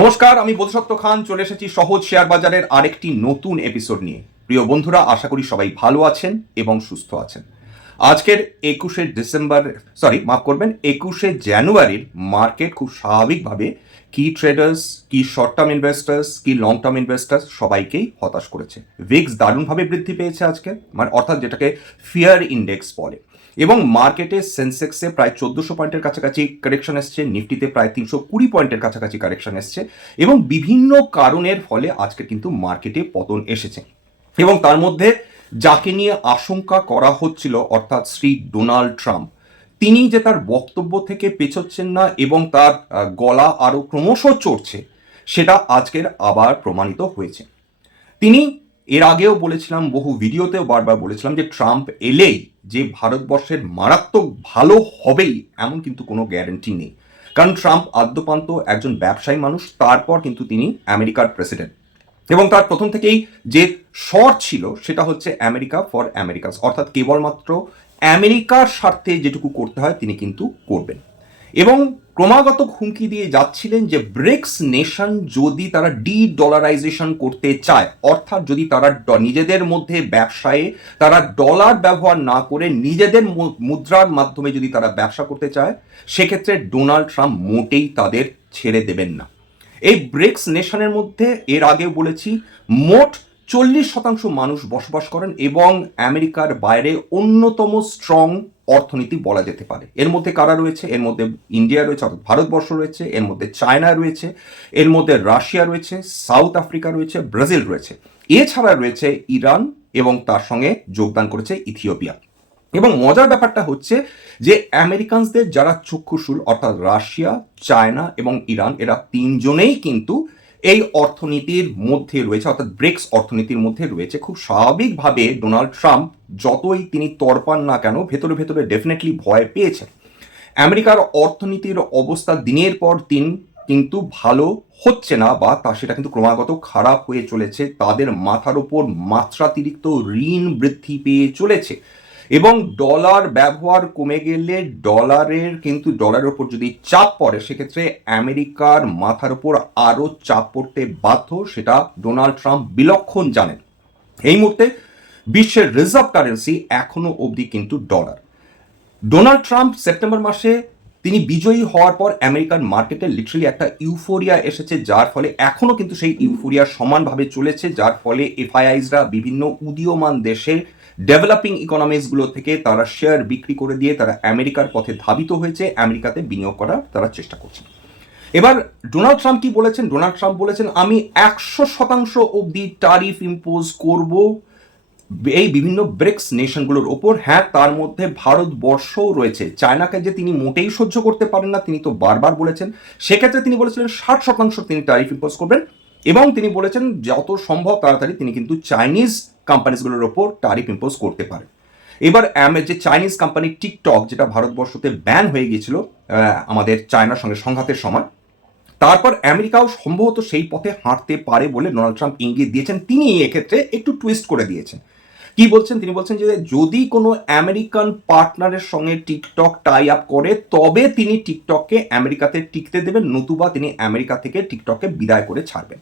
নমস্কার, আমি বোধসত্ত্ব খান। চলে এসেছি সহজ শেয়ার বাজারের আরেকটি নতুন এপিসোড নিয়ে। প্রিয় বন্ধুরা, আশা করি সবাই ভালো আছেন এবং সুস্থ আছেন। আজকের একুশে ডিসেম্বর সরি মাফ করবেন, একুশে জানুয়ারির মার্কেট খুব স্বাভাবিকভাবে কি ট্রেডার্স কি শর্ট টার্ম ইনভেস্টার্স কি লং টার্ম ইনভেস্টার্স সবাইকেই হতাশ করেছে। ভিক্স দারুণভাবে বৃদ্ধি পেয়েছে আজকে মানে অর্থাৎ যেটাকে ফিয়ার ইন্ডেক্স বলে। এবং মার্কেটে সেন্সেক্সে প্রায় চোদ্দোশো পয়েন্টের কাছাকাছি কারেকশন এসছে, নিফটিতে প্রায় তিনশো কুড়ি পয়েন্টের কাছাকাছি কারেকশন এসছে এবং বিভিন্ন কারণের ফলে আজকে কিন্তু মার্কেটে পতন এসেছে। এবং তার মধ্যে যাকে নিয়ে আশঙ্কা করা হচ্ছিল, অর্থাৎ শ্রী ডোনাল্ড ট্রাম্প, তিনি যে তার বক্তব্য থেকে পেছোচ্ছেন না এবং তার গলা আরও ক্রমশ চড়ছে, সেটা আজকের আবার প্রমাণিত হয়েছে। তিনি এর আগেও বলেছিলাম, বহু ভিডিওতেও বারবার বলেছিলাম যে ট্রাম্প এলেই যে ভারতবর্ষের মারাত্মক ভালো হবেই এমন কিন্তু কোনো গ্যারান্টি নেই। কারণ ট্রাম্প আদ্যপান্ত একজন ব্যবসায়ী মানুষ, তারপর কিন্তু তিনি আমেরিকার প্রেসিডেন্ট এবং তার প্রথম থেকেই যে শর্ট ছিল, সেটা হচ্ছে আমেরিকা ফর আমেরিকাস অর্থাৎ কেবলমাত্র আমেরিকার স্বার্থে যেটুকু করতে হয়, তিনি কিন্তু করবেন। এবং ক্রমাগত হুমকি দিয়ে যাচ্ছিলেন যে ব্রিক্স নেশন যদি তারা ডি ডলারাইজেশন করতে চায়, অর্থাৎ যদি তারা নিজেদের মধ্যে ব্যবসায়ে তারা ডলার ব্যবহার না করে নিজেদের মুদ্রার মাধ্যমে যদি তারা ব্যবসা করতে চায়, সেক্ষেত্রে ডোনাল্ড ট্রাম্প মোটেই তাদের ছেড়ে দেবেন না। এই ব্রিক্স নেশনের মধ্যে এর আগেও বলেছি, মোট চল্লিশ শতাংশ মানুষ বসবাস করেন এবং আমেরিকার বাইরে অন্যতম স্ট্রং অর্থনীতি বলা যেতে পারে। এর মধ্যে কারা রয়েছে? এর মধ্যে ইন্ডিয়া রয়েছে, অর্থাৎ ভারতবর্ষ রয়েছে, এর মধ্যে চায়না রয়েছে, এর মধ্যে রাশিয়া রয়েছে, সাউথ আফ্রিকা রয়েছে, ব্রাজিল রয়েছে। এছাড়া রয়েছে ইরান এবং তার সঙ্গে যোগদান করেছে ইথিওপিয়া। এবং মজার ব্যাপারটা হচ্ছে যে আমেরিকানসদের যারা চক্ষুশূল অর্থাৎ রাশিয়া, চায়না এবং ইরান, এরা তিনজনেই কিন্তু এই অর্থনীতির মধ্যে রয়েছে, অর্থাৎ ব্রিক্স অর্থনীতির মধ্যে রয়েছে, খুব স্বাভাবিকভাবে ডোনাল্ড ট্রাম্প যতই তিনি তরপান না কেন, ভেতরে ভেতরে ডেফিনেটলি ভয় পেয়েছেন। আমেরিকার অর্থনীতির অবস্থা দিনের পর দিন কিন্তু ভালো হচ্ছে না বা তা সেটা কিন্তু ক্রমাগত খারাপ হয়ে চলেছে, তাদের মাথার ওপর মাত্রাতিরিক্ত ঋণ বৃদ্ধি পেয়ে চলেছে। এবং ডলার ব্যবহার কমে গেলে ডলারের কিন্তু ডলারের ওপর যদি চাপ পড়ে, সেক্ষেত্রে আমেরিকার মাথার ওপর আরও চাপ পড়তে বাধ্য, সেটা ডোনাল্ড ট্রাম্প বিলক্ষণ জানেন। এই মুহূর্তে বিশ্বের রিজার্ভ কারেন্সি এখনও অবধি কিন্তু ডলার ডোনাল্ড ট্রাম্প সেপ্টেম্বর মাসে তিনি বিজয়ী হওয়ার পর আমেরিকান মার্কেটে লিটারালি একটা ইউফোরিয়া এসেছে, যার ফলে এখনও কিন্তু সেই ইউফোরিয়া সমানভাবে চলেছে, যার ফলে এফআইআইসরা বিভিন্ন উদীয়মান দেশের ডেভেলপিং ইকোনমিক্সগুলো থেকে তারা শেয়ার বিক্রি করে দিয়ে তারা আমেরিকার পথে ধাবিত হয়েছে, আমেরিকাতে বিনিয়োগ করার তারা চেষ্টা করছে এবার ডোনাল্ড ট্রাম্প কি বলেছেন? ডোনাল্ড ট্রাম্প বলেছেন, আমি একশো শতাংশ অবধি টারিফ ইম্পোজ করব। এই বিভিন্ন ব্রিক্স নেশনগুলোর ওপর। হ্যাঁ তার মধ্যে ভারতবর্ষও রয়েছে। চায়নাকে যে তিনি মোটেই সহ্য করতে পারেন না, তিনি তো বারবার বলেছেন। সেক্ষেত্রে তিনি বলেছিলেন, ষাট শতাংশ তিনি ট্যারিফ ইম্পোজ করবেন। এবং তিনি বলেছেন, যত সম্ভব তাড়াতাড়ি তিনি কিন্তু চাইনিজ কোম্পানিজগুলোর ওপর ট্যারিফ ইম্পোজ করতে পারেন। এবার যে চাইনিজ কোম্পানি টিকটক যেটা ভারতবর্ষতে ব্যান হয়ে গিয়েছিল আমাদের চায়নার সঙ্গে সংঘাতের সময়, তারপর আমেরিকাও সম্ভবত সেই পথে হাঁটতে পারে বলে ডোনাল্ড ট্রাম্প ইঙ্গিত দিয়েছেন। তিনি এক্ষেত্রে একটু টুইস্ট করে দিয়েছেন। কি বলছেন? তিনি বলছেন যে, যদি কোনো আমেরিকান পার্টনারের সঙ্গে টিকটক টাই আপ করে, তবে তিনি টিকটককে আমেরিকাতে টিকতে দেবেন, নতুবা তিনি আমেরিকা থেকে টিকটককে বিদায় করে ছাড়বেন।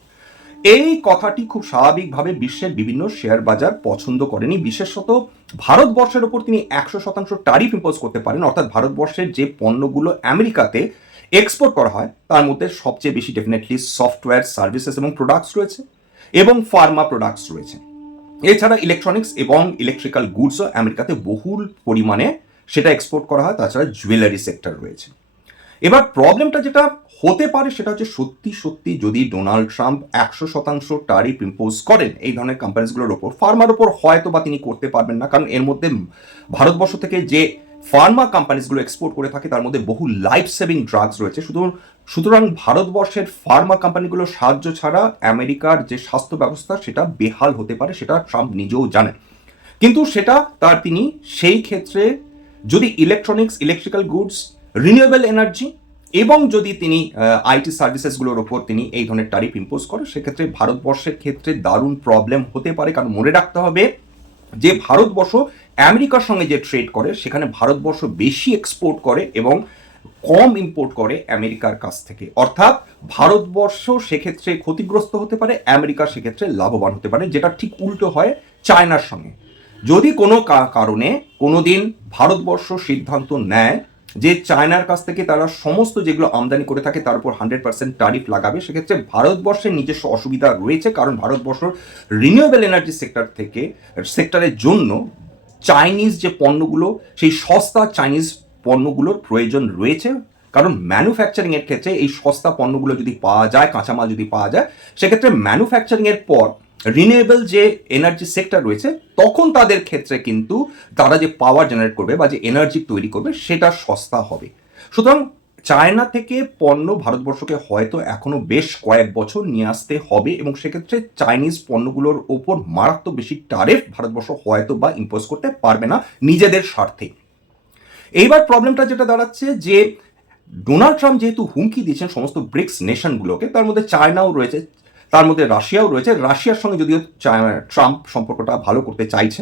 এই কথাটি খুব স্বাভাবিকভাবে বিশ্বের বিভিন্ন শেয়ার বাজার পছন্দ করেনি। বিশেষত ভারতবর্ষের ওপর তিনি একশো শতাংশ টারিফ ইম্পোজ করতে পারেন। অর্থাৎ ভারতবর্ষের যে পণ্যগুলো আমেরিকাতে এক্সপোর্ট করা হয়, তার মধ্যে সবচেয়ে বেশি ডেফিনেটলি সফটওয়্যার সার্ভিসেস এবং প্রোডাক্টস রয়েছে এবং ফার্মা প্রোডাক্টস রয়েছে। এছাড়া ইলেকট্রনিক্স এবং ইলেকট্রিক্যাল গুডসও আমেরিকাতে বহুল পরিমাণে সেটা এক্সপোর্ট করা হয়। তাছাড়া জুয়েলারি সেক্টর রয়েছে। এবার প্রবলেমটা যেটা হতে পারে সেটা হচ্ছে সত্যি সত্যি যদি ডোনাল্ড ট্রাম্প একশো শতাংশ টারিফ ইম্পোজ করেন, এই ধরনের কোম্পানিজগুলোর ওপর ফার্মার ওপর হয়তো বা তিনি করতে পারবেন না। কারণ এর মধ্যে ভারতবর্ষ থেকে যে ফার্মা কোম্পানিজগুলো এক্সপোর্ট করে থাকে, তার মধ্যে বহু লাইফ সেভিং ড্রাগস রয়েছে। শুধু, সুতরাং ভারতবর্ষের ফার্মা কোম্পানিগুলোর সাহায্য ছাড়া আমেরিকার যে স্বাস্থ্য ব্যবস্থা, সেটা বেহাল হতে পারে, সেটা ট্রাম্প নিজেও জানেন। কিন্তু সেটা তার তিনি সেই ক্ষেত্রে যদি electronics electrical goods renewable energy এবং যদি তিনি আইটি সার্ভিসেসগুলোর ওপর তিনি এই ধরনের টারিফ ইম্পোজ করে সেক্ষেত্রে ভারতবর্ষের ক্ষেত্রে দারুণ প্রবলেম হতে পারে। কারণ মনে রাখতে হবে যে, ভারতবর্ষ আমেরিকার সঙ্গে যে ট্রেড করে, সেখানে ভারতবর্ষ বেশি এক্সপোর্ট করে এবং কম ইম্পোর্ট করে আমেরিকার কাছ থেকে। অর্থাৎ ভারতবর্ষ সেক্ষেত্রে ক্ষতিগ্রস্ত হতে পারে, আমেরিকা সেক্ষেত্রে লাভবান হতে পারে, যেটা ঠিক উল্টো হয় চায়নার সঙ্গে। যদি কোনো কারণে কোনোদিন ভারতবর্ষ সিদ্ধান্ত নেয় যে চায়নার কাছ থেকে তারা সমস্ত যেগুলো আমদানি করে থাকে, তার উপর হান্ড্রেড পার্সেন্ট ট্যারিফ লাগাবে। সেক্ষেত্রে ভারতবর্ষের নিজস্ব অসুবিধা রয়েছে, কারণ ভারতবর্ষ রিনিউয়েবল এনার্জি সেক্টর থেকে সেক্টরের জন্য চাইনিজ যে পণ্যগুলো, সেই সস্তা চাইনিজ পণ্যগুলোর প্রয়োজন রয়েছে। কারণ ম্যানুফ্যাকচারিংয়ের ক্ষেত্রে এই সস্তা পণ্যগুলো যদি পাওয়া যায়, কাঁচামাল যদি পাওয়া যায়, সেক্ষেত্রে ম্যানুফ্যাকচারিংয়ের পর রিনিউয়েবল যে এনার্জি সেক্টর রয়েছে, তখন তাদের ক্ষেত্রে কিন্তু তারা যে পাওয়ার জেনারেট করবে বা যে এনার্জি তৈরি করবে, সেটা সস্তা হবে। সুতরাং চায়না থেকে পণ্য ভারতবর্ষকে হয়তো এখনও বেশ কয়েক বছর নিয়ে আসতে হবে এবং সেক্ষেত্রে চাইনিজ পণ্যগুলোর ওপর মারাত্মক বেশি টারেফ ভারতবর্ষ হয়তো বা ইম্পোজ করতে পারবে না নিজেদের স্বার্থে। এইবার প্রবলেমটা যেটা দাঁড়াচ্ছে যে ডোনাল্ড ট্রাম্প যেহেতু হুমকি দিয়েছেন সমস্ত ব্রিক্স নেশনগুলোকে তার মধ্যে চায়নাও রয়েছে। তার মধ্যে রাশিয়াও রয়েছে। রাশিয়ার সঙ্গে যদিও ট্রাম্প সম্পর্কটা ভালো করতে চাইছে,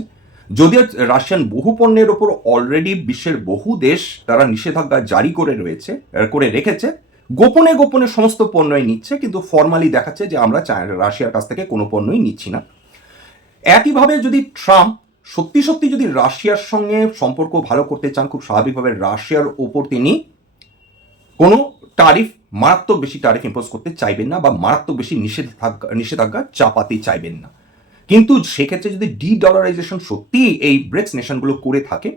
যদিও রাশিয়ান বহু পণ্যের ওপর অলরেডি বিশ্বের বহু দেশ তারা নিষেধাজ্ঞা জারি করে রয়েছে করে রেখেছে। গোপনে গোপনে সমস্ত পণ্যই নিচ্ছে, কিন্তু ফর্মালি দেখাচ্ছে যে আমরা রাশিয়ার কাছ থেকে কোনো পণ্যই নিচ্ছি না। একইভাবে যদি ট্রাম্প সত্যি সত্যি যদি রাশিয়ার সঙ্গে সম্পর্ক ভালো করতে চান, খুব স্বাভাবিকভাবে রাশিয়ার ওপর তিনি কোনো টারিফ মারাত্মক বেশি টারিফ ইম্পোজ করতে চাইবেন না বা মারাত্মক বেশি নিষেধাজ্ঞা নিষেধাজ্ঞা চাপাতে চাইবেন না। কিন্তু সেক্ষেত্রে যদি ডি ডলারাইজেশন সত্যিই এই ব্রিক্স নেশনগুলো করে থাকে,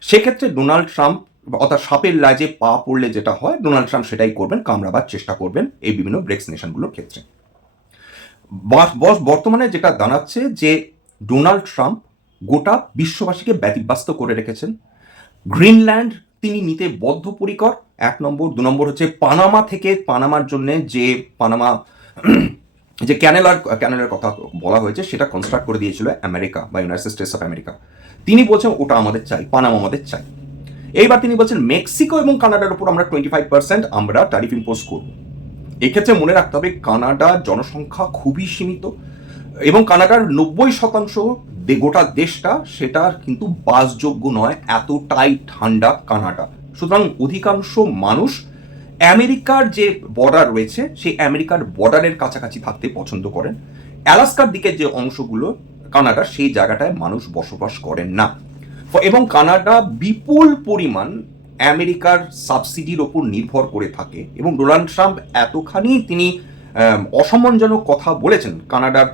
সেক্ষেত্রে ডোনাল্ড ট্রাম্প অর্থাৎ সাপের লাজে পা পড়লে যেটা হয় ডোনাল্ড ট্রাম্প সেটাই করবেন, কামড়াবার চেষ্টা করবেন এই বিভিন্ন ব্রিক্স নেশনগুলোর ক্ষেত্রে। বর্তমানে যেটা দাঁড়াচ্ছে যে ডোনাল্ড ট্রাম্প গোটা বিশ্ববাসীকে ব্যতিব্যস্ত করে রেখেছেন। গ্রিনল্যান্ড তিনি নিতে বদ্ধপরিকর এক নম্বর, দু নম্বর হচ্ছে পানামা থেকে পানামার জন্য যে পানামা, যে ক্যানেলার ক্যানেলের কথা বলা হয়েছে, সেটা কনস্ট্রাক্ট করে দিয়েছিল আমেরিকা বা ইউনাইটেড স্টেটস অফ আমেরিকা তিনি বলছেন ওটা আমাদের চাই, পানামা আমাদের চাই। এইবার তিনি বলছেন মেক্সিকো এবং কানাডার উপর আমরা টোয়েন্টি ফাইভ পার্সেন্ট আমরা ট্যারিফ ইম্পোজ করব। এক্ষেত্রে মনে রাখতে হবে কানাডার জনসংখ্যা খুবই সীমিত এবং কানাডার নব্বই শতাংশ গোটা দেশটা সেটা কিন্তু বাসযোগ্য নয়, এতটাই ঠান্ডা কানাডা। সুতরাং অধিকাংশ মানুষ আমেরিকার যে বর্ডার রয়েছে, সেই আমেরিকার বর্ডারের কাছাকাছি থাকতে পছন্দ করেন। অ্যালাস্কার দিকে যে অংশগুলো, কানাডা, সেই জায়গাটায় মানুষ বসবাস করেন না। এবং কানাডা বিপুল পরিমাণ আমেরিকার সাবসিডির ওপর নির্ভর করে থাকে এবং ডোনাল্ড ট্রাম্প এতখানি তিনি অসম্মানজনক কথা বলেছেন কানাডার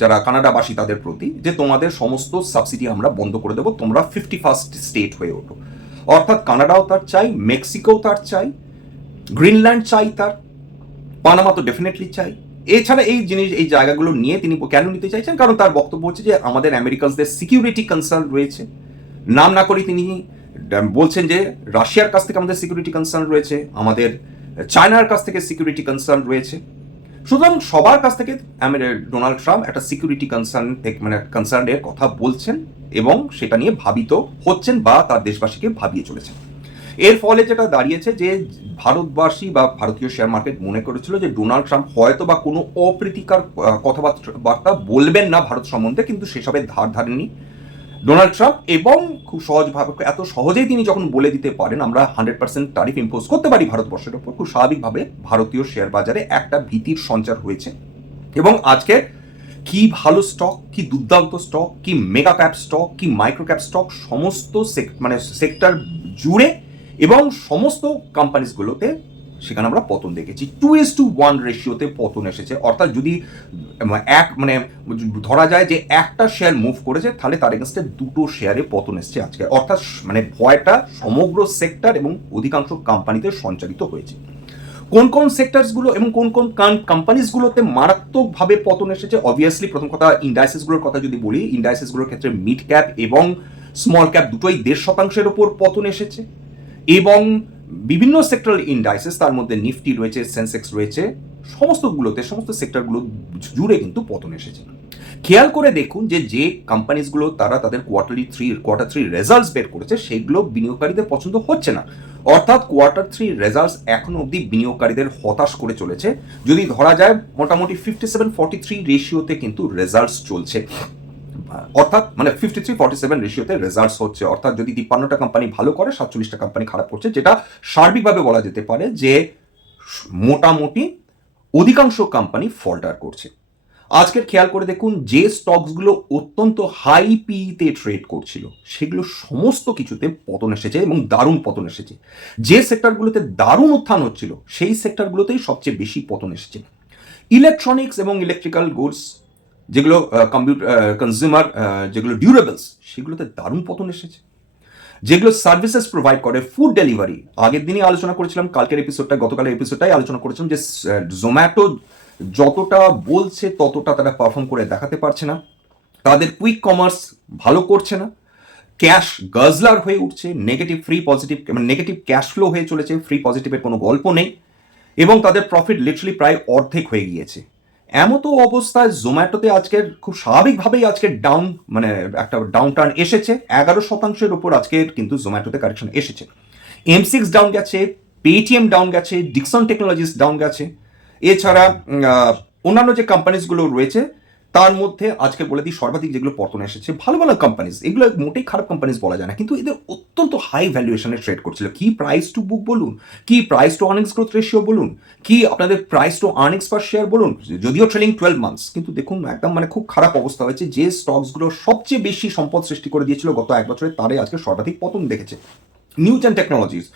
যারা কানাডাবাসী তাদের প্রতি, যে তোমাদের সমস্ত সাবসিডি আমরা বন্ধ করে দেবো, তোমরা ফিফটি ফার্স্ট স্টেট হয়ে ওঠো। অর্থাৎ কানাডাও তার চাই, মেক্সিকোও তার চাই, গ্রিনল্যান্ড চাই তার, পানামা তো ডেফিনেটলি চাই। এছাড়া এই জিনিস, এই জায়গাগুলো নিয়ে তিনি কেন নিতে চাইছেন? কারণ তার বক্তব্য হচ্ছে যে আমাদের আমেরিকানসদের সিকিউরিটি কনসার্ন রয়েছে। নাম না করে তিনি বলছেন যে রাশিয়ার কাছ থেকে আমাদের সিকিউরিটি কনসার্ন রয়েছে, আমাদের চায়নার কাছ থেকে সিকিউরিটি কনসার্ন রয়েছে। সুতরাং সবার কাছ থেকে ডোনাল্ড ট্রাম্প একটা সিকিউরিটি কনসার্ন মানে কনসার্নের কথা বলছেন এবং সেটা নিয়ে ভাবিত হচ্ছেন বা তার দেশবাসীকে ভাবিয়ে চলেছেন। এর ফলে যেটা দাঁড়িয়েছে যে ভারতবাসী বা ভারতীয় শেয়ার মার্কেট মনে করেছিল যে ডোনাল্ড ট্রাম্প হয়তো বা কোনো অপ্রীতিকর কথাবার্তা বলবেন না ভারত সম্বন্ধে, কিন্তু সেসবের ধার ধারেননি। ডোনাল্ড ট্রাম্প এবং খুব সহজভাবে এত সহজেই তিনি যখন বলে দিতে পারেন, আমরা হান্ড্রেড পার্সেন্ট ট্যারিফ ইম্পোজ করতে পারি ভারতবর্ষের ওপর, খুব স্বাভাবিকভাবে ভারতীয় শেয়ার বাজারে একটা ভীতির সঞ্চার হয়েছে। এবং আজকে কি ভালো স্টক কি দুর্দান্ত স্টক কি মেগা ক্যাপ স্টক কি মাইক্রো ক্যাপ স্টক সমস্ত মানে সেক্টর জুড়ে এবং সমস্ত কোম্পানিসগুলোতে সেখানে আমরা পতন দেখেছি। টু এস টু ওয়ান রেশিওতে পতন এসেছে। অর্থাৎ যদি এক মানে ধরা যায় যে একটা শেয়ার মুভ করেছে, তাহলে তার এগেনস্টে দুটো শেয়ারে পতন এসেছে আজকে। অর্থাৎ মানে ভয়টা সমগ্র সেক্টর এবং অধিকাংশ কোম্পানিতে সঞ্চালিত হয়েছে। কোন কোন সেক্টরসগুলো এবং কোন কোন কোম্পানিজগুলোতে মারাত্মকভাবে পতন এসেছে? অবভিয়াসলি প্রথম কথা ইন্ডাইসেসগুলোর কথা যদি বলি ইন্ডাইসেসগুলোর ক্ষেত্রে মিড ক্যাপ এবং স্মল ক্যাপ দুটোই দেড় শতাংশের ওপর পতন এসেছে। এবং বিভিন্ন সেক্টরাল ইন্ডাইসেস তার মধ্যে নিফটি রয়েছে সেন্সেক্স রয়েছে, সমস্তগুলোতে, সমস্ত সেক্টরগুলো জুড়ে কিন্তু পতন এসেছে। খেয়াল করে দেখুন যে যে কোম্পানিজগুলো তারা তাদের quarterly three quarter three results বের করেছে, সেগুলো বিনিয়োগকারীদের পছন্দ হচ্ছে না। অর্থাৎ কোয়ার্টার থ্রি রেজাল্টস এখনও অবধি বিনিয়োগকারীদের হতাশ করে চলেছে। যদি ধরা যায়, মোটামুটি ফিফটি সেভেন ফর্টি থ্রি রেশিওতে কিন্তু রেজাল্টস চলছে। অর্থাৎ মানে ফিফটি থ্রি ফর্টি সেভেন রেশিওতে রেজাল্টস হচ্ছে। অর্থাৎ যদি তিপ্পান্নটা কোম্পানি ভালো করে, সাতচল্লিশটা কোম্পানি খারাপ করছে, যেটা সার্বিকভাবে বলা যেতে পারে যে মোটামুটি অধিকাংশ কোম্পানি ফল্টার করছে। আজকের খেয়াল করে দেখুন, যে স্টকসগুলো অত্যন্ত হাই পিতে ট্রেড করছিল, সেগুলো সমস্ত কিছুতে পতন এসেছে এবং দারুণ পতন এসেছে। যে সেক্টরগুলোতে দারুণ উত্থান হচ্ছিল, সেই সেক্টরগুলোতেই সবচেয়ে বেশি পতন এসেছে। ইলেকট্রনিক্স এবং ইলেকট্রিক্যাল গুডস যেগুলো কম্পিউটার কনজিউমার যেগুলো ডিউরেবলস সেগুলোতে দারুণ পতন এসেছে। যেগুলো সার্ভিসেস প্রোভাইড করে ফুড ডেলিভারি আগের দিনই আলোচনা করেছিলাম, কালকের এপিসোডটা গতকালের এপিসোডটাই আলোচনা করেছিলাম যে জোম্যাটো যতটা বলছে, ততটা তারা পারফর্ম করে দেখাতে পারছে না। তাদের কুইক কমার্স ভালো করছে না। ক্যাশ গজলার হয়ে উঠছে নেগেটিভ ফ্রি পজিটিভ মানে নেগেটিভ ক্যাশ ফ্লো হয়ে চলেছে ফ্রি পজিটিভের কোনো গল্প নেই। এবং তাদের প্রফিট লিটারালি প্রায় অর্ধেক হয়ে গিয়েছে। এমতো অবস্থায় জোম্যাটোতে আজকের খুব স্বাভাবিকভাবেই আজকের ডাউন মানে একটা ডাউন টার্ন এসেছে। এগারো শতাংশের উপর আজকের কিন্তু জোম্যাটোতে কারেকশন এসেছে। এম সিক্স ডাউন গেছে পেটিএম ডাউন গেছে ডিকসন টেকনোলজিস ডাউন গেছে। এছাড়া অন্যান্য যে কোম্পানিজগুলো রয়েছে তার মধ্যে আজকে বলে দিই সর্বাধিক যেগুলো পতন এসেছে, ভালো ভালো কোম্পানিজ এগুলো মোটেই খারাপ কোম্পানিজ বলা যায় না, কিন্তু এদের অত্যন্ত হাই ভ্যালুয়েশনে ট্রেড করছিল। কি প্রাইস টু বুক বলুন? কি price to earnings growth ratio বলুন? কি আপনাদের price to earnings per share বলুন? যদিও ট্রেলিং টুয়েলভ মান্থস কিন্তু দেখুন একদম মানে খুব খারাপ অবস্থা হয়েছে, যে স্টকসগুলো সবচেয়ে বেশি সম্পদ সৃষ্টি করে দিয়েছিল গত এক বছরে, তারাই আজকে সর্বাধিক পতন দেখেছে। নিউজ অ্যান্ড টেকনোলজিস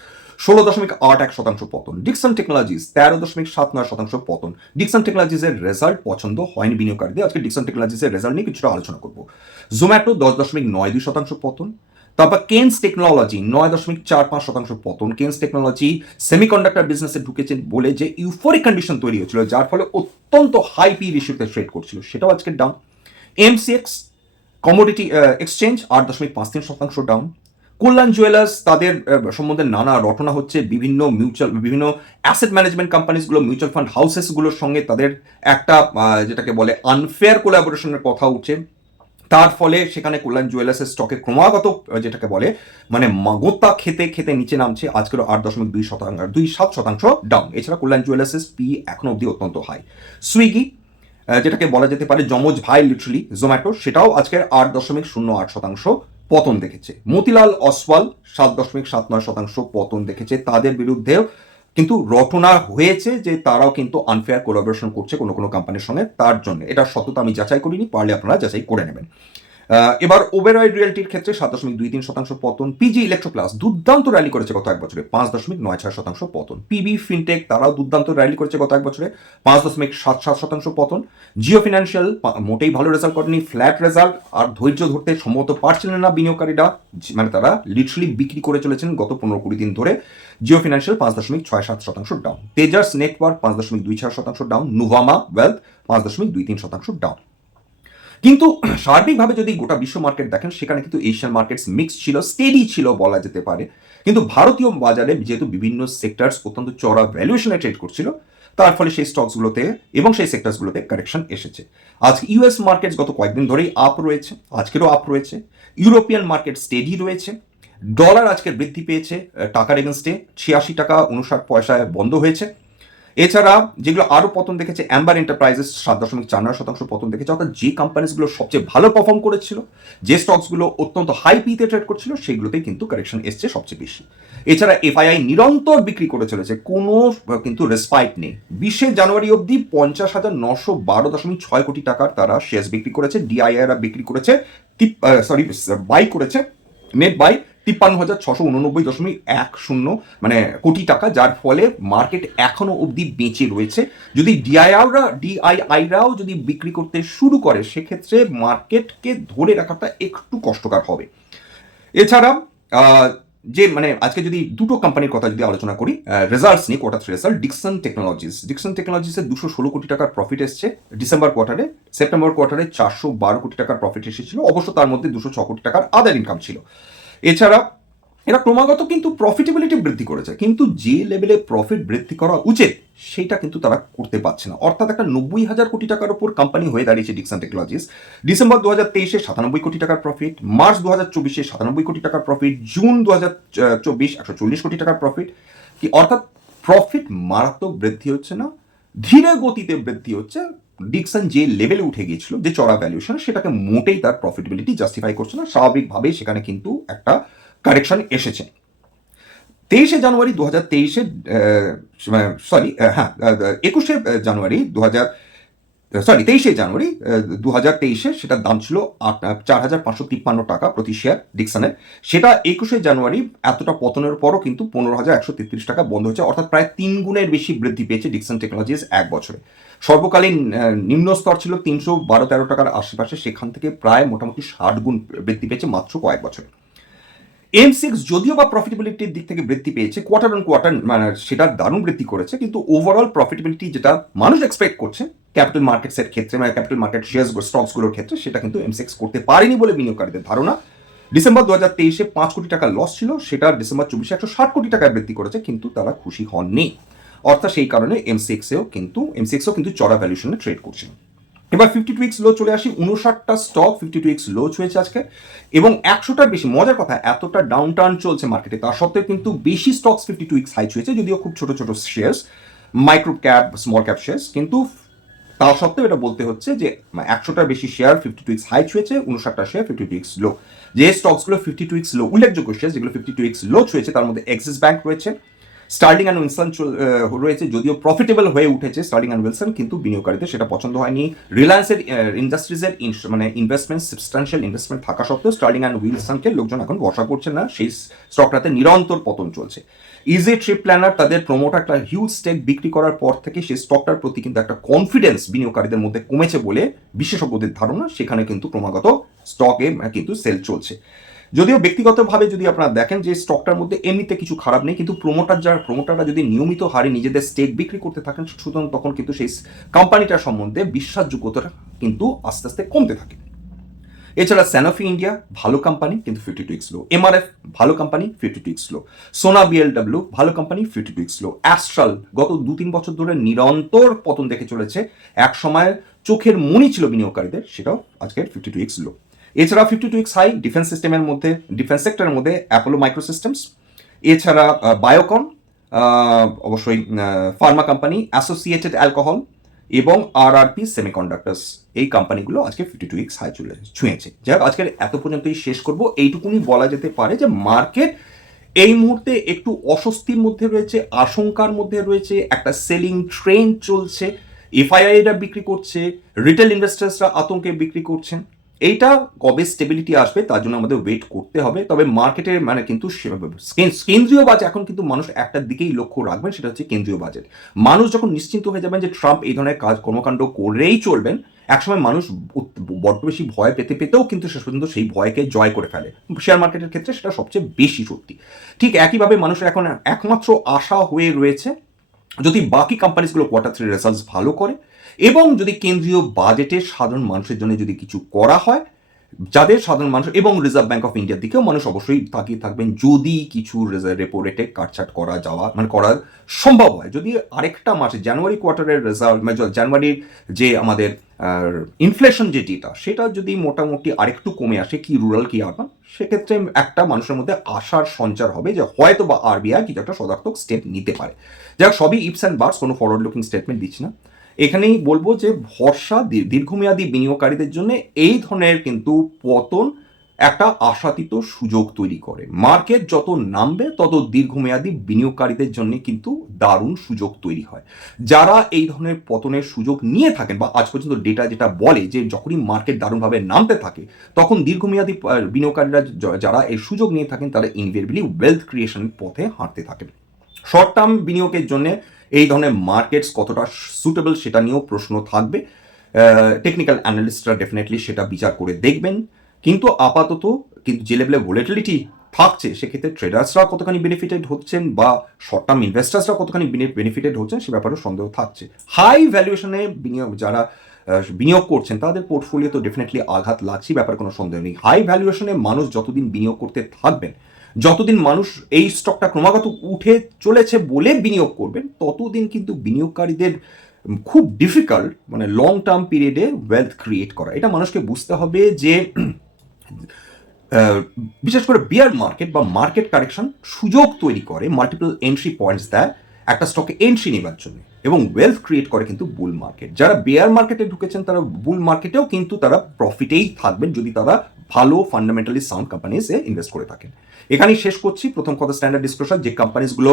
ষোলো দশমিক আট এক শতাংশ পতন। ডিকসন টেকনোলজিস তেরো দশমিক সাত নয় শতাংশ পতন। ডিকসন টেকনোলজিসের রেজাল্ট পছন্দ হয়নি বিনিয়োগকারীদের। আজকে ডিকসন টেকনোলজিসের রেজাল্ট নিয়ে কিছুটা আলোচনা করব। জোম্যাটো দশ দশমিক নয় দুই শতাংশ পতন। তারপর কেন্স টেকনোলজি নয় দশমিক চার পাঁচ শতাংশ পতন। কেন্স টেকনোলজি সেমিকন্ডাক্টর বিজনেসে ঢুকেছেন বলে যে ইউফোরিক কন্ডিশন তৈরি হয়েছিল, যার ফলে অত্যন্ত হাই পি রেশিওতে ট্রেড করছিল। সেটাও আজকে ডাউন এমসিএক্স কমোডিটি এক্সচেঞ্জ আট দশমিক পাঁচ তিন শতাংশ ডাউন কল্যাণ জুয়েলার্স তাদের সম্বন্ধে নানা রটনা হচ্ছে। বিভিন্ন মিউচুয়াল বিভিন্ন অ্যাসেট ম্যানেজমেন্ট কোম্পানিজগুলো মিউচুয়াল ফান্ড হাউসেসগুলোর সঙ্গে তাদের একটা যেটাকে বলে আনফেয়ার কোলাবোরেশনের কথা উঠছে। তার ফলে সেখানে কল্যাণ জুয়েলার্সের স্টকে ক্রমাগত যেটাকে বলে মানে মাগোতা খেতে খেতে নিচে নামছে। আজকের আট দশমিক দুই শতাংশ, দুই সাত শতাংশ ডাউন এছাড়া কল্যাণ জুয়েলার্সের পি এখনও অবধি অত্যন্ত হাই সুইগি যেটাকে বলা যেতে পারে যমজ ভাই লিটারালি জোম্যাটো সেটাও আজকের আট দশমিক শূন্য আট শতাংশ। পতন দেখেছে। মতিলাল অসওয়াল সাত দশমিক সাত নয় শতাংশ পতন দেখেছে। তাদের বিরুদ্ধেও কিন্তু রটনা হয়েছে যে তারাও কিন্তু আনফেয়ার কোলাবোরেশন করছে কোনো কোনো কোম্পানির সঙ্গে। তার জন্য। এটা সততা আমি যাচাই করিনি, পারলে আপনারা যাচাই করে নেবেন। এবার ওবেরয়েড রিয়েলটির ক্ষেত্রে সাত দশমিক দুই তিন শতাংশ পতন। পিজি ইলেকট্রোপ্লাস দুর্দান্ত র্যালি করেছে গত এক বছরে। পাঁচ দশমিক নয় ছয় শতাংশ পতন। পিবি ফিনটেক তারাও দুর্দান্ত র্যালি করেছে গত এক বছরে। পাঁচ দশমিক সাত সাত শতাংশ পতন। জিও ফিনান্সিয়াল মোটেই ভালো রেজাল্ট করেনি। ফ্ল্যাট রেজাল্ট আর ধৈর্য ধরতে সম্ভবত পারছিলেন না বিনিয়োগকারীরা। মানে তারা লিটারালি বিক্রি করে চলেছেন গত পনেরো কুড়ি দিন ধরে। জিও ফিনান্সিয়াল পাঁচ দশমিক ছয় সাত শতাংশ ডাউন তেজার্স নেটওয়ার্ক পাঁচ দশমিক দুই ছয় শতাংশ ডাউন নুভামা ওয়েলথ পাঁচ দশমিক দুই তিন শতাংশ ডাউন কিন্তু সার্বিকভাবে যদি গোটা বিশ্ব মার্কেট দেখেন, সেখানে কিন্তু এশিয়ান মার্কেটস মিক্স ছিল স্টেডি ছিল বলা যেতে পারে। কিন্তু ভারতীয় বাজারে যেহেতু বিভিন্ন সেক্টরস অত্যন্ত চড়া ভ্যালুয়েশনে ট্রেড করছিল, তার ফলে সেই স্টকসগুলোতে এবং সেই সেক্টরসগুলোতে কারেকশন এসেছে। আজ ইউএস মার্কেট গত কয়েকদিন ধরেই আপ রয়েছে, আজকেরও আপ রয়েছে। ইউরোপিয়ান মার্কেট স্টেডি রয়েছে। ডলার আজকে বৃদ্ধি পেয়েছে টাকার এগেনস্টে ছিয়াশি টাকা উনষাট পয়সায় বন্ধ হয়েছে। এছাড়া যেগুলো আরও পতন দেখেছে অ্যাম্বার এন্টারপ্রাইজেস সাত দশমিক চার নয় শতাংশ পতন দেখেছে, অর্থাৎ যে কোম্পানিজগুলো সবচেয়ে ভালো পারফর্ম করেছিল, যে স্টকসগুলো অত্যন্ত হাই পিতে ট্রেড করছিল সেগুলোতেই কিন্তু কারেকশন এসছে সবচেয়ে বেশি। এছাড়া এফআইআই নিরন্তর বিক্রি করে চলেছে, কোনো কিন্তু রেসপাইট নেই। বিশে জানুয়ারি অবধি পঞ্চাশ হাজার নশো বারো দশমিক ছয় কোটি টাকার তারা শেয়ার বিক্রি করেছে ডিআইআইরা বিক্রি করেছে সরি বাই করেছে নেট বাই তিপ্পান্ন হাজার ছশো উননব্বই দশমিক এক শূন্য মানে কোটি টাকা, যার ফলে মার্কেট এখনও অবধি বেঁচে রয়েছে। যদি ডিআইআররা, ডিআইআইরাও যদি বিক্রি করতে শুরু করে, সেক্ষেত্রে মার্কেটকে ধরে রাখাটা একটু কষ্টকর হবে। এছাড়া যে মানে আজকে যদি দুটো কোম্পানির কথা যদি আলোচনা করি রেজাল্টস নিয়ে quarter three result Dixon Technologies Dixon টেকনোলজিসের দুশো ষোলো কোটি টাকার প্রফিট এসছে ডিসেম্বর কোয়ার্টারে সেপ্টেম্বর কোয়ার্টারে চারশো বারো কোটি টাকার প্রফিট এসেছিল। অবশ্য তার মধ্যে দুশো ছ কোটি টাকার আদার ইনকাম ছিল। এছাড়া এরা ক্রমাগত কিন্তু প্রফিটেবিলিটি বৃদ্ধি করেছে। কিন্তু যে লেভেলে প্রফিট বৃদ্ধি করা উচিত, সেটা কিন্তু তারা করতে পারছে না। অর্থাৎ একটা নব্বই হাজার কোটি টাকার উপর কোম্পানি হয়ে দাঁড়িয়েছে ডিকসন টেকনোলজিস ডিসেম্বর দু হাজার তেইশে সাতানব্বই কোটি টাকার প্রফিট মার্চ দু হাজার চব্বিশে সাতানব্বই কোটি টাকার প্রফিট জুন দু হাজার চব্বিশ একশো চল্লিশ কোটি টাকার প্রফিট কি অর্থাৎ প্রফিট মারাত্মক বৃদ্ধি হচ্ছে না, ধীরে গতিতে বৃদ্ধি হচ্ছে ডিকসন যে লেভেলে উঠে গিয়েছিল, যে চড়া ভ্যালুয়েশন সেটাকে মোটেই তার প্রফিটেবিলিটি জাস্টিফাই করছে না। স্বাভাবিকভাবেই সেখানে কিন্তু একটা কারেকশন এসেছে। তেইশে জানুয়ারি দু হাজার তেইশে সরি হ্যাঁ একুশে জানুয়ারি দু হাজার সরি তেইশে জানুয়ারি দু হাজার তেইশে সেটার দাম ছিল আট চার হাজার পাঁচশো তিপ্পান্ন টাকা প্রতি শেয়ার ডিকসনের সেটা একুশে জানুয়ারি এতটা পতনের পরও কিন্তু পনেরো হাজার একশো তেত্রিশ টাকা বন্ধ হয়েছে। অর্থাৎ প্রায় তিন গুণের বেশি বৃদ্ধি পেয়েছে ডিকসন টেকনোলজিস এক বছরে। সর্বকালীন নিম্ন স্তর ছিল তিনশো বারো তেরো টাকার আশেপাশে। সেখান থেকে প্রায় মোটামুটি ষাট গুণ বৃদ্ধি পেয়েছে মাত্র কয়েক বছরে। এম সিক্স যদিও বা প্রফিটেবিলিটির দিক থেকে বৃদ্ধি পেয়েছে কোয়ার্টার অন কোয়ার্টার মানে সেটা দারুণ বৃদ্ধি করেছে, কিন্তু ওভারঅল প্রফিটেবিলিটি যেটা মানুষ এক্সপেক্ট করছে ক্যাপিটাল মার্কেটসের ক্ষেত্রে মানে ক্যাপিটাল মার্কেট শেয়ার্স স্টকসগুলোর ক্ষেত্রে, সেটা কিন্তু এম সিক্স করতে পারেনি বলে বিনিয়োগকারীদের ধারণা। ডিসেম্বর দু হাজার তেইশে পাঁচ কোটি টাকা লস ছিল, সেটা ডিসেম্বর চব্বিশে একশো ষাট কোটি টাকায় বৃদ্ধি করেছে, কিন্তু তারা খুশি হননি। অর্থাৎ সেই কারণে এম সিক্সেও কিন্তু এম সিক্সও কিন্তু চড়া ভ্যালুয়েশনে ট্রেড করছে। এবার ফিফটি টু উইক্স লো চলে আসি উনষাটটা stock fifty two weeks low হয়েছে আজকে। এবং একশোটার বেশি, মজার কথা, এতটা ডাউন টার্ন চলছে মার্কেটে তার সত্ত্বেও কিন্তু বেশি stocks fifty two weeks high ছুঁয়েছে, যদিও খুব ছোট ছোট shares micro cap small cap shares কিন্তু তা সত্ত্বেও এটা বলতে হচ্ছে যে, একশোটার বেশি share fifty two weeks high ছুঁয়েছে উনষাটটা share fifty two weeks low যে স্টকসগুলো ফিফটি টু উইক্স লো উল্লেখযোগ্য শেয়ার যেগুলো ফিফটি টু উইক্স লো ছুঁয়েছে, তার মধ্যে এক্সিস ব্যাংক রয়েছে। স্টার্লিং অ্যান্ড উইলসন রয়েছে, যদিও প্রফিটেবল হয়ে উঠেছে স্টার্লিং অ্যান্ড উইলসন, কিন্তু বিনিয়োগকারীদের সেটা পছন্দ হয়নি। রিলায়েন্সের ইন্ডাস্ট্রিজের মানে ইনভেস্টমেন্ট সাবস্টান্সিয়াল ইনভেস্টমেন্ট থাকা সত্ত্বেও স্টার্লিং অ্যান্ড উইলসনকে লোকজন এখন ভরসা করছে না, সেই স্টকটাতে নিরন্তর পতন চলছে। ইজি ট্রিপ প্ল্যানার তাদের প্রমোটার একটা হিউজ স্টেক বিক্রি করার পর থেকে সেই স্টকটার প্রতি কিন্তু একটা কনফিডেন্স বিনিয়োগকারীদের মধ্যে কমেছে বলে বিশেষজ্ঞদের ধারণা, সেখানে কিন্তু ক্রমাগত স্টকে কিন্তু সেল চলছে। যদিও ব্যক্তিগতভাবে যদি আপনারা দেখেন যে স্টকটার মধ্যে এমনিতে কিছু খারাপ নেই, কিন্তু প্রোমোটার যারা প্রোমোটাররা যদি নিয়মিত হারে নিজেদের স্টেক বিক্রি করতে থাকেন, সুতরাং তখন কিন্তু সেই কোম্পানিটার সম্বন্ধে বিশ্বাসযোগ্যতাটা কিন্তু আস্তে আস্তে কমতে থাকে। এছাড়া স্যানোফি ইন্ডিয়া ভালো কোম্পানি কিন্তু fifty two weeks low MRF ভালো company fifty two weeks low Sona BLW ভালো company fifty two weeks low Astral গত দু তিন বছর ধরে নিরন্তর পতন দেখে চলেছে। এক সময় চোখের মনি ছিল বিনিয়োগকারীদের, সেটাও আজকের ফিফটি টু এক্স লো এছাড়া fifty two weeks high defence সিস্টেমের মধ্যে ডিফেন্স সেক্টরের মধ্যে অ্যাপোলো মাইক্রো সিস্টেমস এছাড়া বায়োকন অবশ্যই ফার্মা কোম্পানি অ্যাসোসিয়েটেড অ্যালকোহল এবং আর আর পি সেমিকন্ডাক্টার্স এই কোম্পানিগুলো আজকে ফিফটি টু উইক্স হাই চলে, ছুঁয়েছে। যাই হোক আজকের এত পর্যন্তই শেষ করব। এইটুকুনি বলা যেতে পারে যে মার্কেট এই মুহূর্তে একটু অস্বস্তির মধ্যে রয়েছে, আশঙ্কার মধ্যে রয়েছে, একটা সেলিং ট্রেন চলছে এফআইআইরা বিক্রি করছে রিটেল ইনভেস্টার্সরা আতঙ্কে বিক্রি করছেন। এইটা কবে স্টেবিলিটি আসবে তার জন্য আমাদের ওয়েট করতে হবে। তবে মার্কেটের মানে কিন্তু কেন্দ্রীয় বাজেট এখন কিন্তু মানুষ একটার দিকেই লক্ষ্য রাখবেন, সেটা হচ্ছে কেন্দ্রীয় বাজেট মানুষ যখন নিশ্চিন্ত হয়ে যাবেন যে ট্রাম্প এই ধরনের কাজ কর্মকাণ্ড করেই চলবেন, একসময় মানুষ বড্ড বেশি ভয় পেতে পেতেও কিন্তু শেষ পর্যন্ত সেই ভয়কে জয় করে ফেলে। শেয়ার মার্কেটের ক্ষেত্রে সেটা সবচেয়ে বেশি সত্যি। ঠিক একইভাবে মানুষের এখন একমাত্র আশা হয়ে রয়েছে যদি বাকি কোম্পানিজগুলো কোয়ার্টার থ্রি রেজাল্টস ভালো করে এবং যদি কেন্দ্রীয় বাজেটে সাধারণ মানুষের জন্য যদি কিছু করা হয়, যাদের সাধারণ মানুষ এবং রিজার্ভ ব্যাঙ্ক অফ ইন্ডিয়ার দিকেও মানুষ অবশ্যই তাকিয়ে থাকবেন যদি কিছু রেপো রেটে কাটছাট করা যাওয়া মানে করার সম্ভব হয়। যদি আরেকটা মাসে জানুয়ারি কোয়ার্টারের রেজাল্ট জানুয়ারির যে আমাদের ইনফ্লেশন যে যেটা, সেটা যদি মোটামুটি আরেকটু কমে আসে, কি রুরাল কি আরবান সেক্ষেত্রে একটা মানুষের মধ্যে আশার সঞ্চার হবে যে হয়তো বা আরবিআই কিছু একটা সদার্থক স্টেপ নিতে পারে। যাক, সবই ইপস অ্যান্ড বার্স কোনো ফরওয়ার্ড লুকিং স্টেটমেন্ট দিচ্ছি না। এখানেই বলব যে ভরসা দীর্ঘমেয়াদী বিনিয়োগকারীদের জন্য এই ধরনের কিন্তু পতন একটা আশাতীত সুযোগ তৈরি করে। মার্কেট যত নামবে, তত দীর্ঘমেয়াদী বিনিয়োগকারীদের জন্য কিন্তু দারুণ সুযোগ তৈরি হয়। যারা এই ধরনের পতনের সুযোগ নিয়ে থাকেন বা আজ পর্যন্ত ডেটা যেটা বলে যে যখনই মার্কেট দারুণভাবে নামতে থাকে, তখন দীর্ঘমেয়াদী বিনিয়োগকারীরা যারা এই সুযোগ নিয়ে থাকেন, তারা ইনভেরিবলি ওয়েলথ ক্রিয়েশনের পথে হাঁটতে থাকেন। শর্ট টার্ম বিনিয়োগের জন্য এই ধরনের মার্কেটস কতটা সুটেবল সেটা নিয়েও প্রশ্ন থাকবে। টেকনিক্যাল অ্যানালিস্টরা ডেফিনেটলি সেটা বিচার করে দেখবেন। কিন্তু আপাতত কিন্তু যে লেভেলে ভোলেটিলিটি থাকছে, সেক্ষেত্রে ট্রেডার্সরা কতখানি বেনিফিটেড হচ্ছেন বা শর্ট টার্ম ইনভেস্টার্সরা কতখানি বেনিফিটেড হচ্ছেন, সে ব্যাপারে সন্দেহ থাকছে। হাই ভ্যালুয়েশনে বিনিয়োগ, যারা বিনিয়োগ করছেন, তাদের পোর্টফোলিও তো ডেফিনেটলি আঘাত লাগছে ব্যাপারে কোনো সন্দেহ নেই। হাই ভ্যালুয়েশনে মানুষ যতদিন বিনিয়োগ করতে থাকবেন, যতদিন মানুষ এই স্টকটা ক্রমাগত উঠে চলেছে বলে বিনিয়োগ করবেন, ততদিন কিন্তু বিনিয়োগকারীদের খুব ডিফিকাল্ট মানে লং টার্ম পিরিয়ডে ওয়েলথ ক্রিয়েট করা। এটা মানুষকে বুঝতে হবে যে বিশেষ করে বিয়ার মার্কেট বা মার্কেট কারেকশন সুযোগ তৈরি করে মাল্টিপল এন্ট্রি পয়েন্টস দেয়, একটা স্টকে এন্ট্রি নেবার জন্য। এবং ওয়েলথ ক্রিয়েট করে কিন্তু বুল মার্কেট যারা বেয়ার মার্কেটে ঢুকেছেন, তারা বুল মার্কেটেও কিন্তু তারা প্রফিটেই থাকবেন যদি তারা ভালো ফান্ডামেন্টালি সাউন্ড কোম্পানিসে ইনভেস্ট করে থাকেন। এখানেই শেষ করছি। প্রথম কথা স্ট্যান্ডার্ড ডিসক্লোজার যে কোম্পানিসগুলো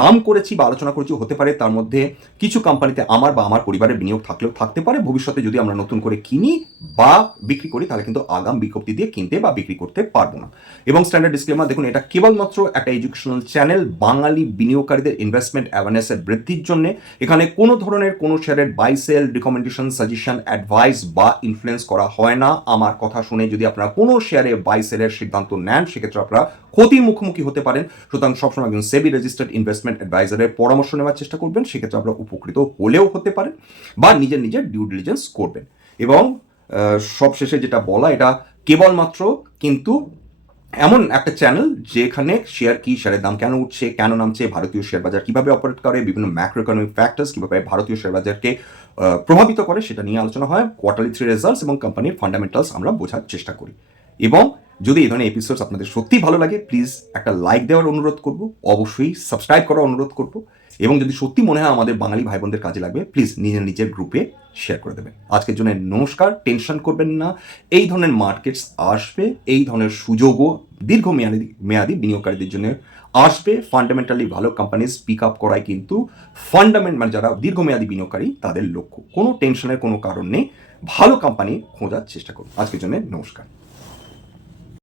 নাম করেছি বা আলোচনা করেছি হতে পারে তার মধ্যে কিছু কোম্পানিতে আমার বা আমার পরিবারের বিনিয়োগ থাকলেও থাকতে পারে। ভবিষ্যতে যদি আমরা নতুন করে কিনি বা বিক্রি করি, তাহলে কিন্তু আগাম বিজ্ঞপ্তি দিয়ে কিনতে বা বিক্রি করতে পারব না। এবং স্ট্যান্ডার্ড ডিসক্লেমার দেখুন, এটা কেবলমাত্র একটা এডুকেশনাল চ্যানেল বাঙালি বিনিয়োগকারীদের ইনভেস্টমেন্ট অ্যাওয়ারনেসের বৃদ্ধির জন্য। এখানে কোনো ধরনের কোনো শেয়ারের buy sell recommendation suggestion advice বা ইনফ্লুয়েন্স করা হয় না। আমার কথা শুনে যদি আপনারা কোনো শেয়ারে বাই সেলের সিদ্ধান্ত নেন, সেক্ষেত্রে আপনারা ক্ষতির মুখোমুখি হতে পারেন। সুতরাং সবসময় একজন সেবি রেজিস্টার্ড ইনভেস্টমেন্ট অ্যাডভাইজারের পরামর্শ নেওয়ার চেষ্টা করবেন। সেক্ষেত্রে আপনারা উপকৃত হলেও হতে পারেন বা নিজের নিজের ডিউ ডিলিজেন্স করবেন। এবং সবশেষে যেটা বলা, এটা কেবলমাত্র কিন্তু এমন একটা চ্যানেল যেখানে শেয়ার কি শেয়ারের দাম কেন উঠছে, কেন নামছে, ভারতীয় শেয়ার বাজার কীভাবে অপারেট করে, বিভিন্ন ম্যাক্রো ইকোনমিক ফ্যাক্টরস কীভাবে ভারতীয় শেয়ার বাজারকে প্রভাবিত করে, সেটা নিয়ে আলোচনা হয়। কোয়ার্টারলি থ্রি রেজাল্টস এবং কোম্পানির ফান্ডামেন্টালস আমরা বোঝার চেষ্টা করি। এবং যদি এই ধরনের এপিসোডস আপনাদের সত্যি ভালো লাগে প্লিজ একটা লাইক দেওয়ার অনুরোধ করব। অবশ্যই সাবস্ক্রাইব করার অনুরোধ করব। এবং যদি সত্যি মনে হয় আমাদের বাঙালি ভাই বোনদের কাজে লাগবে প্লিজ নিজের নিজের গ্রুপে শেয়ার করে দেবেন। আজকের জন্য নমস্কার টেনশন করবেন না। এই ধরনের মার্কেটস আসবে, এই ধরনের সুযোগও দীর্ঘমেয়াদী, মেয়াদী বিনিয়োগকারীদের জন্য আসবে। ফান্ডামেন্টালি ভালো কোম্পানি পিক আপ করাই কিন্তু ফান্ডামেন্ট মানে যারা দীর্ঘমেয়াদী বিনিয়োগকারী, তাদের লক্ষ্য। কোনো টেনশনের কোনো কারণ নেই। ভালো কোম্পানি খোঁজার চেষ্টা করুন। আজকের জন্য নমস্কার।